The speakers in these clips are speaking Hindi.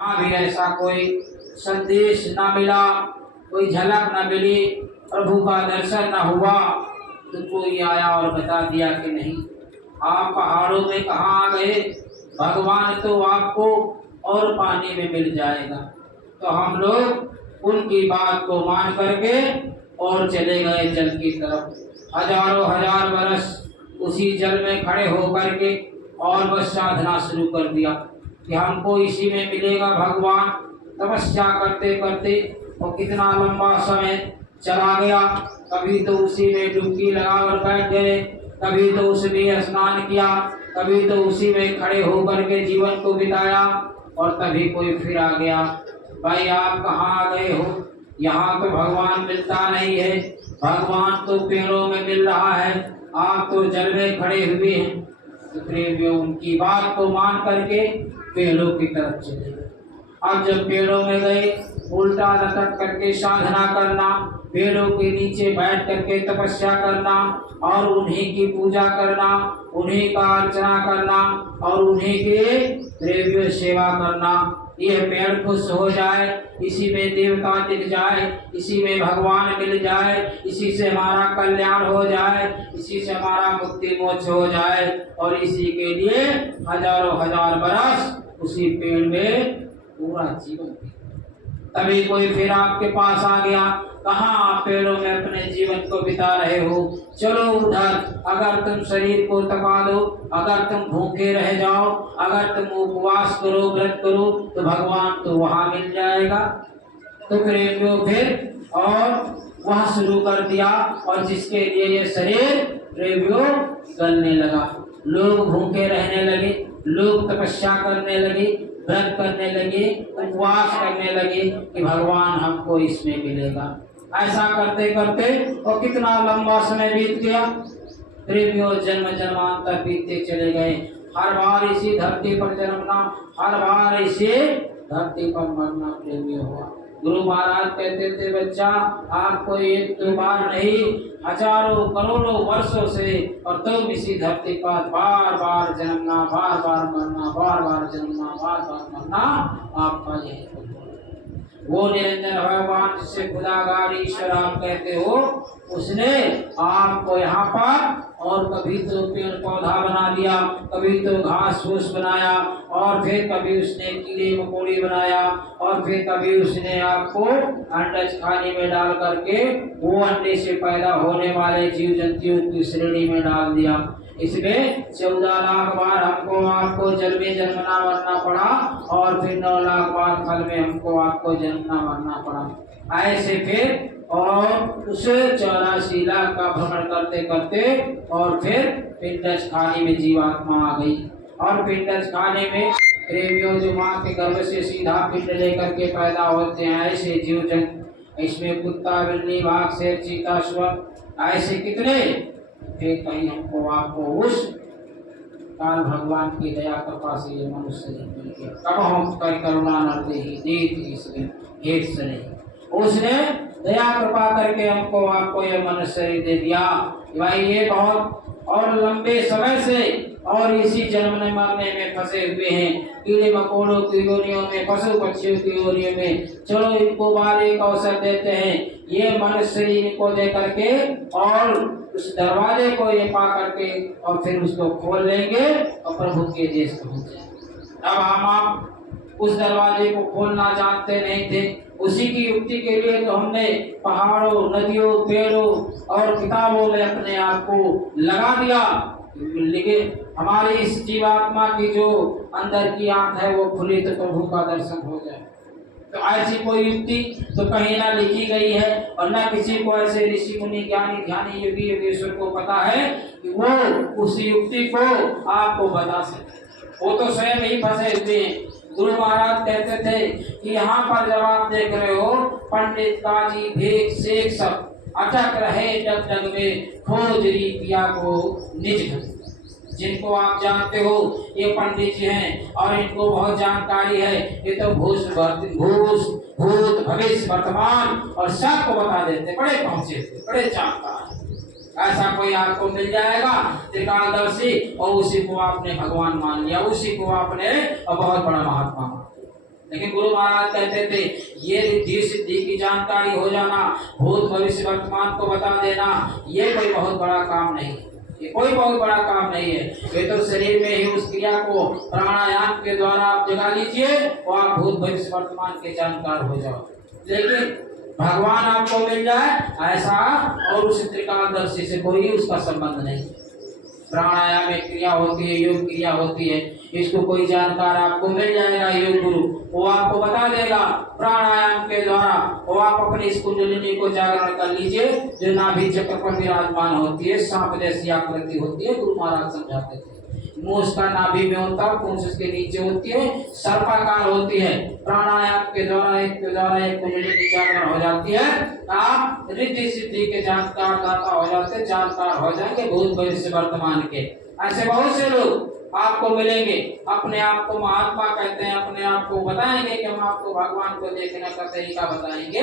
हाँ भी ऐसा कोई संदेश ना मिला, कोई झलक ना मिली, प्रभु का दर्शन ना हुआ, तो कोई आया और बता दिया कि नहीं आप पहाड़ों में कहाँ आ गए, भगवान तो आपको और पानी में मिल जाएगा। तो हम लोग उनकी बात को मान करके और चले गए जल की तरफ। हजारों हजार बरस उसी जल में खड़े होकर के और बस साधना शुरू कर दिया कि हमको इसी में मिलेगा भगवान। तपस्या करते करते और कितना लंबा समय चला गया। कभी तो उसी में डुबकी लगाकर बैठ गए, कभी तो उसमें स्नान किया, कभी तो उसी में खड़े होकर के जीवन को बिताया। और तभी कोई फिर आ गया, भाई आप कहाँ आ गए हो, यहाँ तो भगवान मिलता नहीं है, भगवान तो पेड़ों में मिल रहा है, आप तो जल में खड़े हुए हैं। तो प्रेमियों उनकी बात को मान करके पेड़ों की तरफ चले गए। अब जब पेड़ों में गए, उल्टा लटक करके साधना करना, पेड़ों के नीचे बैठ करके तपस्या करना और उन्हीं की पूजा करना, उन्हीं का अर्चना करना और उन्हीं के द्रव्य सेवा करना। यह पेड़ खुश हो जाए, इसी में देवता दिख जाए, इसी में भगवान मिल जाए, इसी से हमारा कल्याण हो जाए, इसी से हमारा मुक्ति मोक्ष हो जाए। और इसी के लिए हजारों हजार बरस उसी पेड़ में पूरा जीवन। तभी कोई फिर आपके पास आ गया, कहाँ आप पेड़ों में अपने जीवन को बिता रहे हो, चलो उधर। अगर तुम शरीर को तपा दो, अगर तुम भूखे रह जाओ, अगर तुम उपवास करो, व्रत करो, तो भगवान तो वहां मिल जाएगा। तो फिर और वह शुरू कर दिया। और जिसके लिए ये शरीर प्रेमियों गलने लगा, लोग भूखे रहने लगे, लोग तपस्या करने लगे, व्रत करने लगे, उपवास करने लगे कि भगवान हमको इसमें मिलेगा। ऐसा करते करते और कितना लंबा समय बीत गया। प्रेमियों जन्म जन्मांतर बीतते चले गए। हर बार इसी धरती पर जन्मना, हर बार इसी धरती पर मरना प्रेमियों हुआ। गुरु महाराज कहते थे, बच्चा आपको एक दो बार नहीं, हजारों करोड़ों वर्षों से और तुम इसी धरती पर बार बार जन्मना, बार बार मरना, बार बार जन्मना, बार बार मरना आपका यही वो निरंजन भगवान जिसे खुदागार ईश्वर आप कहते हो, उसने आपको यहाँ पर और कभी तो पेड़ पौधा बना दिया, कभी तो घास फूस बनाया, और फिर कभी उसने कीड़े मकोड़े बनाया, और फिर कभी उसने आपको अंडज खाने में डाल करके वो अंडे से पैदा होने वाले जीव जंतुओं की श्रेणी में डाल दिया। इसमें 14 लाख बार हमको आपको जल में जन्मना मरना पड़ा, और फिर 9 लाख बार फल में हमको आपको जन्मना मरना पड़ा। ऐसे फिर और उस 84 लाख का भ्रमण करते करते और फिर पिंडज खाने में जीवात्मा आ गई। और पिंडज खाने में प्रेमियों जो माँ के गर्भ से सीधा पिंड लेकर के पैदा होते हैं, ऐसे जीव जंतु, इसमें कुत्ता, बिल्ली, बाघ, शेर, चीता, शुअर, ऐसे कितने। फिर कहीं हमको आपको उस काल भगवान की दया कृपा से ये मनुष्य मिल गया। कब हम कर करुणा नरते ही देत इसमें हेत से नहीं, उसने दया कृपा करके हमको आपको ये मनुष्य दे दिया। भाई ये बहुत और लंबे समय से और इसी जन्मने मरने में फंसे हुए हैं, कीड़े मकोड़ों की योनियों में, पशु पक्षियों की योनियों में। चलो इनको बार एक अवसर देते हैं, ये मनुष्य इनको दे करके और उस दरवाजे को ये पा करके और फिर उसको खोल लेंगे और प्रभु के देश पहुंचे। अब हम आप उस दरवाजे को खोलना जानते नहीं थे, उसी की युक्ति के लिए तो हमने पहाड़ों, नदियों, पेड़ों और किताबों में अपने आप को लगा दिया, लेकिन हमारी इस जीवात्मा की जो अंदर की आंख है वो खुली तो प्रभु का दर्शन हो जाए। तो ऐसी कोई युक्ति तो कहीं ना लिखी गई है, और न किसी को ऐसे ऋषि मुनि ज्ञानी ध्यानी योगी योगेश्वर को पता है कि वो उस युक्ति को आपको बता सके। वो तो स्वयं ही फंसे हुए हैं। गुरु महाराज कहते थे कि यहाँ पर जब आप देख रहे हो, पंडित, काजी, भेद, शेख सब अटक रहे जग जग में, खोज री पिया को निज घर। जिनको आप जानते हो ये पंडित जी हैं और इनको बहुत जानकारी है, ये तो भूत भविष्य वर्तमान और सब को बता देते, बड़े पहुंचे थे, बड़े जानकार। ऐसा कोई आपको मिल जाएगा त्रिकालदर्शी, और उसी को आपने भगवान मान लिया, उसी को आपने बहुत बड़ा महात्मा मान। लेकिन गुरु महाराज कहते थे ये रिद्धि सिद्धि की जानकारी हो जाना, भूत भविष्य वर्तमान को बता देना, ये कोई बहुत बड़ा काम नहीं है, ये कोई बहुत बड़ा काम नहीं है। ये तो शरीर में ही उस क्रिया को प्राणायाम के द्वारा आप जगा लीजिए और आप भूत भविष्य वर्तमान के जानकार हो जाओ। लेकिन भगवान आपको मिल जाए ऐसा और उस त्रिकालदर्शी से कोई उसका संबंध नहीं। प्राणायाम एक क्रिया होती है, योग क्रिया होती है, इसको कोई जानकार आपको मिल जाएगा, योग गुरु, वो आपको बता देगा प्राणायाम के द्वारा। वो आप अपनी इस कुंडलिनी को जागरण कर लीजिए जो नाभि चक्र पर विराजमान होती है, सांप जैसी आकृति होती है। गुरु महाराज समझाते थे मुंह उसका नाभि में होता है, पूंछ उसके नीचे होती है, सर्पाकार होती है। प्राणायाम के द्वारा एक कुंडलिनी जागरण हो जाती है, आप रिद्धि सिद्धि के जानकार दाता हो जाते, जानकार हो जाएंगे भूत भविष्य वर्तमान के। ऐसे बहुत से लोग आपको मिलेंगे, अपने आप को महात्मा कहते हैं, अपने आप को बताएंगे कि हम आपको भगवान को देखने का तरीका बताएंगे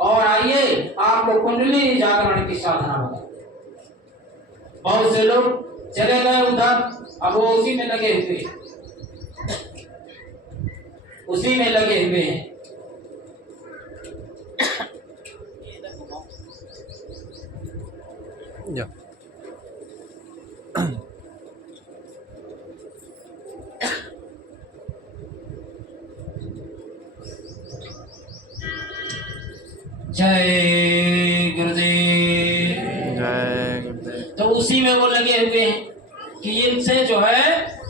और आइए आपको कुंडली जागरण की साधना बताएंगे। बहुत से लोग चले गए उधर, अब वो उसी में लगे हुए हैं। जय गुरुदेव, जय गुरुदेव। तो उसी में वो लगे हुए हैं कि इनसे जो है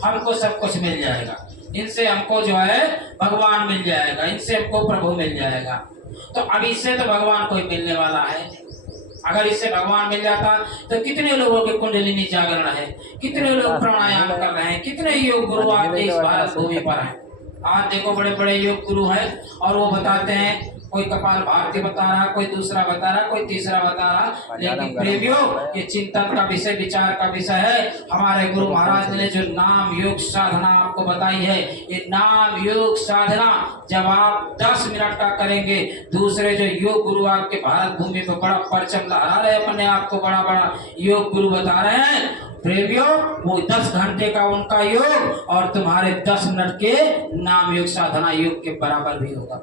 हमको सब कुछ मिल जाएगा, इनसे हमको जो है भगवान मिल जाएगा, इनसे हमको प्रभु मिल जाएगा। तो अब इससे तो भगवान कोई मिलने वाला है। अगर इससे भगवान मिल जाता तो कितने लोगों के कुंडलिनी जागरण है, कितने लोग प्राणायाम कर रहे हैं, कितने योग गुरु आज इस भारत भूमि पर हैं। आज देखो बड़े बड़े योग गुरु हैं और वो बताते हैं, कोई कपाल भारती बता रहा, कोई दूसरा बता रहा, कोई तीसरा बता रहा। लेकिन प्रेमियों, ये चिंतन का विषय, विचार का विषय है। हमारे गुरु महाराज ने जो नाम योग साधना आपको बताई है, ये नाम योग साधना जब आप 10 मिनट का करेंगे, दूसरे जो योग गुरु आपके भारत भूमि पर बड़ा परचम लहरा रहे, अपने आप को बड़ा बड़ा योग गुरु बता रहे हैं, प्रेमियों, वो 10 घंटे का उनका योग और तुम्हारे 10 मिनट के नाम योग साधना योग के बराबर भी होगा।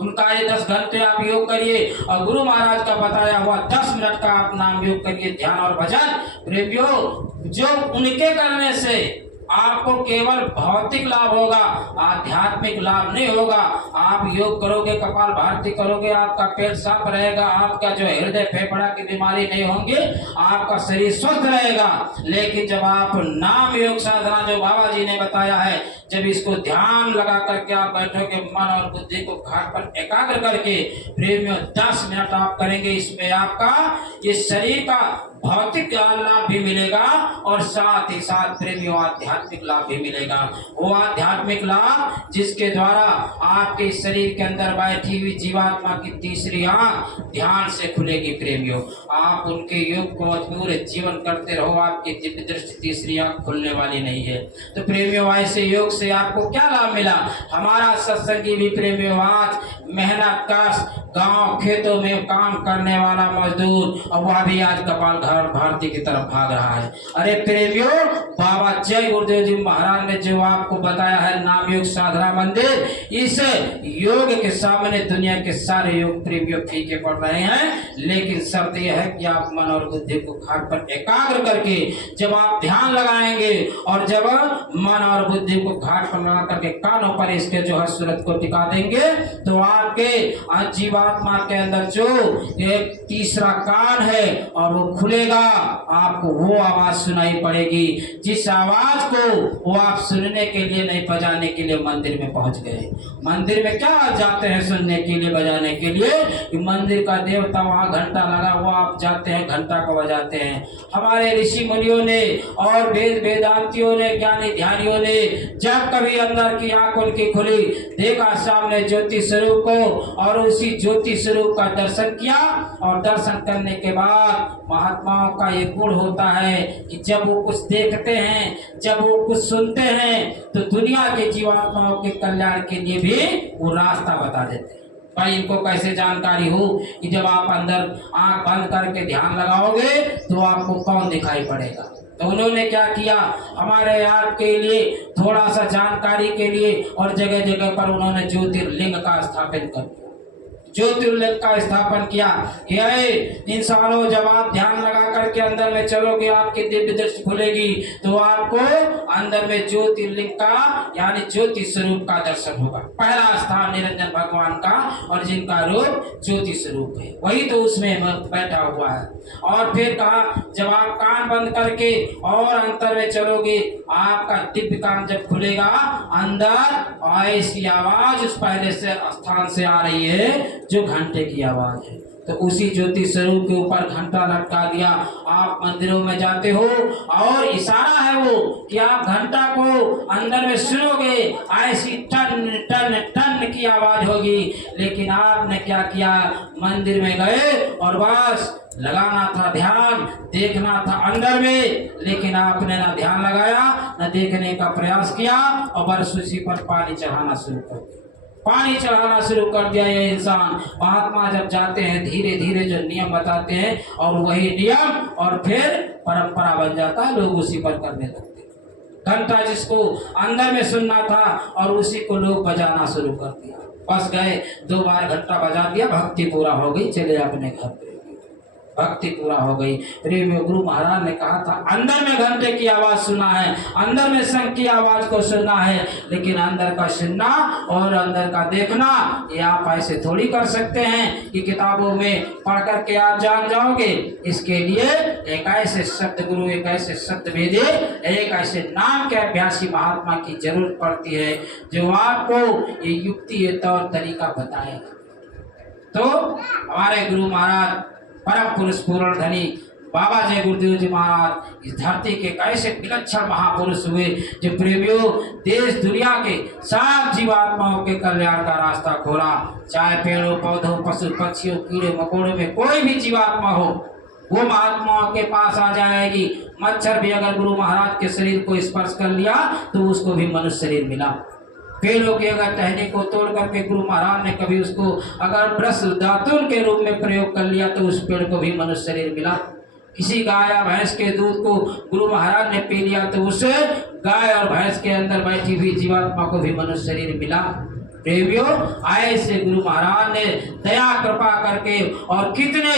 उनका ये 10 घंटे आप योग करिए और गुरु महाराज का बताया हुआ 10 मिनट का आप नाम योग करिए, ध्यान और भजन। प्रेमियों, जो उनके करने से आपको केवल भौतिक लाभ होगा, आध्यात्मिक लाभ नहीं होगा। आप योग करोगे, कपाल भारती करोगे, आपका पेट साफ रहेगा, आपका जो हृदय फेफड़ा की बीमारी नहीं होंगे, आपका शरीर स्वस्थ रहेगा। लेकिन जब आप नाम योग साधना जो बाबा जी ने बताया है, जब इसको ध्यान लगा करके आप बैठोगे, मन और बुद्धि को घाट पर एकाग्र करके, प्रेमियों 10 मिनट आप करेंगे, इसमें आपका ये शरीर का भौतिक लाभ भी मिलेगा और साथ ही साथ प्रेमियों आध्यात्मिक लाभ भी मिलेगा। वो आध्यात्मिक लाभ जिसके द्वारा आपके शरीर के अंदर बैठी हुई जीवात्मा की तीसरी आंख ध्यान से खुलेगी। प्रेमियों, आप उनके योग को पूरे जीवन करते रहो, आपकी दिव्य दृष्टि तीसरी आंख खुलने वाली नहीं है। तो प्रेमियों, ऐसे योग से आपको क्या लाभ मिला? हमारा सत्संगी भी प्रेमियों आज मेहनत कश गांव खेतों में काम करने वाला मजदूर, और वह भी आज कपाल भारती की तरफ भाग रहा है। अरे प्रेमियों, बाबा जय गुरुदेव जी महाराज ने जो आपको बताया है नाम योग साधना मंदिर, इस योग के सामने दुनिया के सारे योग प्रेमियों फीके पड़ रहे हैं। लेकिन शर्त यह है कि आप मन और बुद्धि को घाट पर एकाग्र करके जब आप ध्यान लगाएंगे और जब मन और बुद्धि को घाट पर लगा करके कानों पर इसके जो है सूरत को टिका देंगे, तो आपके जीवात्मा के अंदर जो एक तीसरा कान है और वो खुलेगा, आपको वो आवाज सुनाई पड़ेगी जिस आवाज को वो आप सुनने के लिए नहीं, बजाने के लिए मंदिर में पहुंच गए। मंदिर में क्या जाते हैं सुनने के लिए, बजाने के लिए, कि मंदिर का देवता वहां घंटा लगा हुआ, आप जाते हैं घंटा को बजाते हैं। हमारे ऋषि मुनियों ने और वेदांतियों ने, ज्ञानी ध्यानियों ने जब कभी अंदर की आंख उनकी खुली, देखा सामने ज्योति स्वरूप को और उसी ज्योति स्वरूप का दर्शन किया। और दर्शन करने के बाद महात्माओं का ये गुण होता है कि जब वो कुछ देखते हैं, जब वो कुछ सुनते हैं, तो दुनिया के जीवात्माओं के कल्याण के लिए भी वो रास्ता बता देते हैं। भाई इनको कैसे जानकारी हो कि जब आप अंदर आंख बंद करके ध्यान लगाओगे तो आपको कौन दिखाई पड़ेगा? तो उन्होंने क्या किया, हमारे आपके लिए थोड़ा सा जानकारी के लिए और जगह जगह पर उन्होंने ज्योतिर्लिंग का स्थापन कर दिया, ज्योतिर्लिंग का स्थापन किया कि अरे इंसानों, जब आप ध्यान लगा करके अंदर में चलोगे, आपकी दिव्य दृष्टि खुलेगी तो आपको अंदर में ज्योतिर्लिंग का यानी ज्योति स्वरूप का दर्शन होगा। पहला स्थान निरंजन भगवान का, और जिनका रूप ज्योति स्वरूप है, वही तो उसमें बैठा हुआ है। और फिर कहा, जब आप कान बंद करके और अंतर में चलोगे, आपका दिव्य कान जब खुलेगा, अंदर ऐसी आवाज उस पहले से स्थान से आ रही है जो घंटे की आवाज है। तो उसी ज्योति स्वरूप के ऊपर घंटा लटका दिया। आप मंदिरों में जाते हो और इशारा है वो कि आप घंटा को अंदर में सुनोगे, ऐसी टन टन टन की आवाज होगी। लेकिन आपने क्या किया, मंदिर में गए और बस लगाना था ध्यान, देखना था अंदर में, लेकिन आपने ना ध्यान लगाया ना देखने का प्रयास किया, और बस उसी पर पानी चढ़ाना शुरू कर दिया, पानी चढ़ाना शुरू कर दिया। ये इंसान, महात्मा जब जाते हैं धीरे धीरे जो नियम बताते हैं, और वही नियम और फिर परंपरा बन जाता है, लोग उसी पर करने लगते हैं। घंटा जिसको अंदर में सुनना था और उसी को लोग बजाना शुरू कर दिया। बस गए, 2 बार घंटा बजा दिया, भक्ति पूरा हो गई, चले अपने घर पे, भक्ति पूरा हो गई। प्रेम गुरु महाराज ने कहा था, अंदर में घंटे की आवाज सुना है, अंदर में शंख की आवाज को सुनना है, लेकिन अंदर का सुनना और अंदर का देखना ये आप ऐसे थोड़ी कर सकते हैं कि किताबों में पढ़ करके आप जान जाओगे। इसके लिए एक ऐसे शब्द गुरु, एक ऐसे शब्द वेदी, एक ऐसे नाम के अभ्यासी महात्मा की जरूरत पड़ती है जो आपको ये युक्ति, ये तौर तरीका बताएगा। तो हमारे गुरु महाराज परम पुरुष पूर्ण धनी बाबा जय गुरुदेव जी महाराज इस धरती के कैसे विलक्षण महापुरुष हुए, जो प्रेमियों देश दुनिया के सब जीवात्माओं के कल्याण का रास्ता खोला। चाहे पेड़ों पौधों, पशु पक्षियों, कीड़े मकोड़ों में कोई भी जीवात्मा हो, वो महात्माओं के पास आ जाएगी। मच्छर भी अगर गुरु महाराज के शरीर को स्पर्श कर लिया तो उसको भी मनुष्य शरीर मिला। पेड़ों के अगर टहनी को तोड़ करके गुरु महाराज ने कभी उसको अगर ब्रश दातुन के रूप में प्रयोग कर लिया तो उस पेड़ को भी मनुष्य शरीर मिला। किसी गाय या भैंस के दूध को गुरु महाराज ने पी लिया तो उस गाय और भैंस के अंदर बैठी हुई जीवात्मा को भी मनुष्य शरीर मिला। प्रेमियों, ऐसे गुरु महाराज ने दया कृपा करके और कितने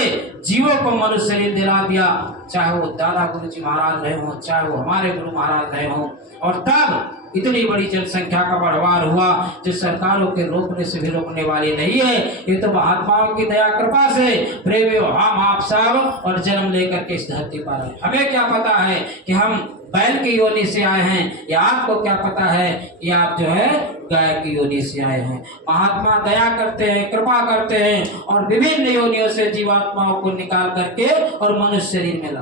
जीवों को मनुष्य शरीर दिला दिया, चाहे वो दादा गुरु जी महाराज रहे हों, चाहे वो हमारे गुरु महाराज रहे हों। और तब इतनी बड़ी जनसंख्या का बढ़वार हुआ जो सरकारों के रोकने से भी रोकने वाली नहीं है। ये तो महात्माओं की दया कृपा से प्रेमियों हम आप सब और जन्म लेकर के इस धरती पर आए। हमें क्या पता है कि हम बैल की योनि से आए हैं, या आपको क्या पता है कि आप जो है गाय की योनि से आए हैं। महात्मा दया करते हैं, कृपा करते हैं और विभिन्न योनियों से जीवात्माओं को निकाल करके और मनुष्य शरीर मिला।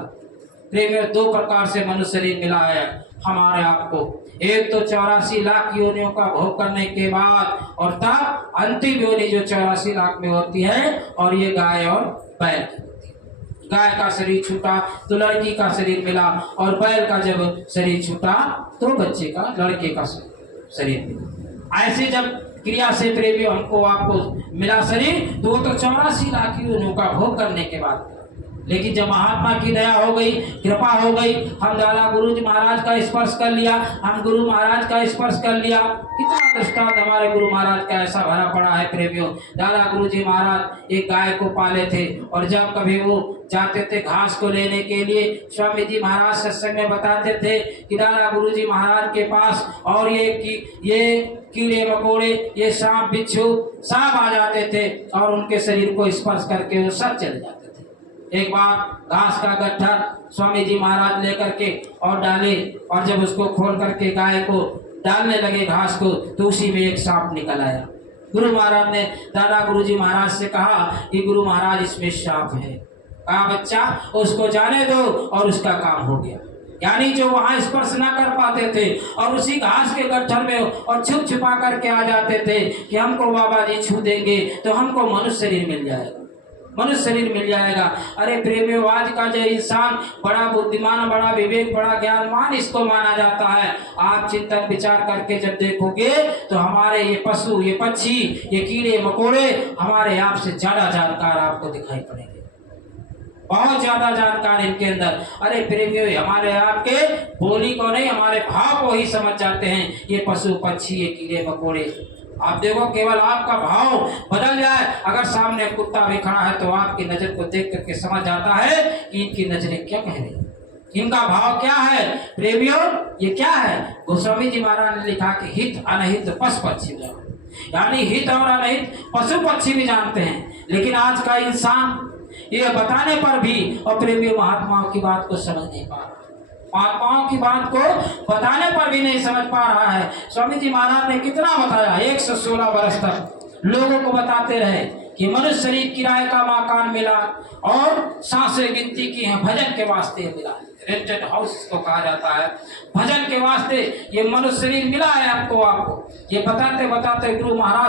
प्रेमियों, 2 प्रकार से मनुष्य शरीर मिला है हमारे आपको। एक तो 84 लाख योनियों का भोग करने के बाद, और तब अंतिम योनि जो 84 लाख में होती है, और ये गाय और बैल। गाय का शरीर छूटा तो लड़की का शरीर मिला, और बैल का जब शरीर छूटा तो बच्चे का, लड़के का शरीर मिला। ऐसे जब क्रिया से प्रेमी हमको आपको मिला शरीर, तो वो तो 84 लाख योनियों का भोग करने के बाद। लेकिन जब महात्मा की दया हो गई, कृपा हो गई, हम दादा गुरु जी महाराज का स्पर्श कर लिया, हम गुरु महाराज का स्पर्श कर लिया। कितना दृष्टांत हमारे गुरु महाराज का ऐसा भरा पड़ा है प्रेमियों। दादा गुरु जी महाराज एक गाय को पाले थे, और जब कभी वो जाते थे घास को लेने के लिए, स्वामी जी महाराज सत्संग में बताते थे कि दादा गुरु जी महाराज के पास और ये कीड़े मकोड़े, ये सांप बिच्छू सब आ जाते थे, और उनके शरीर को स्पर्श करके वो सब चले जाते थे। एक बार घास का गट्ठा स्वामी जी महाराज लेकर के और डाले, और जब उसको खोल करके गाय को डालने लगे घास को, तो उसी में एक सांप निकल आया। गुरु महाराज ने दादा गुरु जी महाराज से कहा कि गुरु महाराज इसमें सांप है। कहा बच्चा उसको जाने दो, और उसका काम हो गया। यानी जो वहां स्पर्श ना कर पाते थे और उसी घास के गट्ठर में और छुप छुपा करके आ जाते थे कि हमको बाबा जी छू देंगे तो हमको मनुष्य शरीर मिल जाएगा, मनुष्य शरीर मिल जाएगा। अरे प्रेमियों, आज का जो इंसान बड़ा बुद्धिमान, बड़ा विवेक, बड़ा ज्ञानवान इसको माना जाता है। आप चिंतन विचार करके जब देखोगे तो हमारे ये पशु, ये पक्षी, ये कीड़े मकोड़े हमारे आप से ज्यादा जानकार आपको दिखाई पड़ेंगे। बहुत ज्यादा जानकारी इनके अंदर। अरे प्रेमियों, हमारे आपके बोली को नहीं, हमारे भाव को ही समझ जाते हैं ये पशु पक्षी, ये कीड़े मकोड़े। आप देखो, केवल आपका भाव बदल जाए, अगर सामने कुत्ता भी खड़ा है तो आपकी नजर को देख करके समझ जाता है कि इनकी नजरें क्या कह रही, इनका भाव क्या है। प्रेमियों, ये क्या है? गोस्वामी जी महाराज ने लिखा कि हित अनहित पशु पक्षी जानो, यानी हित और अनहित पशु पक्षी भी जानते हैं, लेकिन आज का इंसान ये बताने पर भी और प्रेमियों महात्माओं की बात को समझ नहीं पा रहा, महात्माओं की बात को बताने पर भी नहीं समझ पा रहा है। स्वामी जी महाराज ने कितना बताया, 116 वर्ष तक लोगों को बताते रहे कि मनुष्य शरीर किराए का मकान मिला और सांसें गिनती की हैं, भजन के वास्ते मिला। रेंटेड हाउस को कहा जाता है, भजन के वास्ते ये मनुष्य शरीर मिला है हमको, आपको ये बताते बताते गुरु महाराज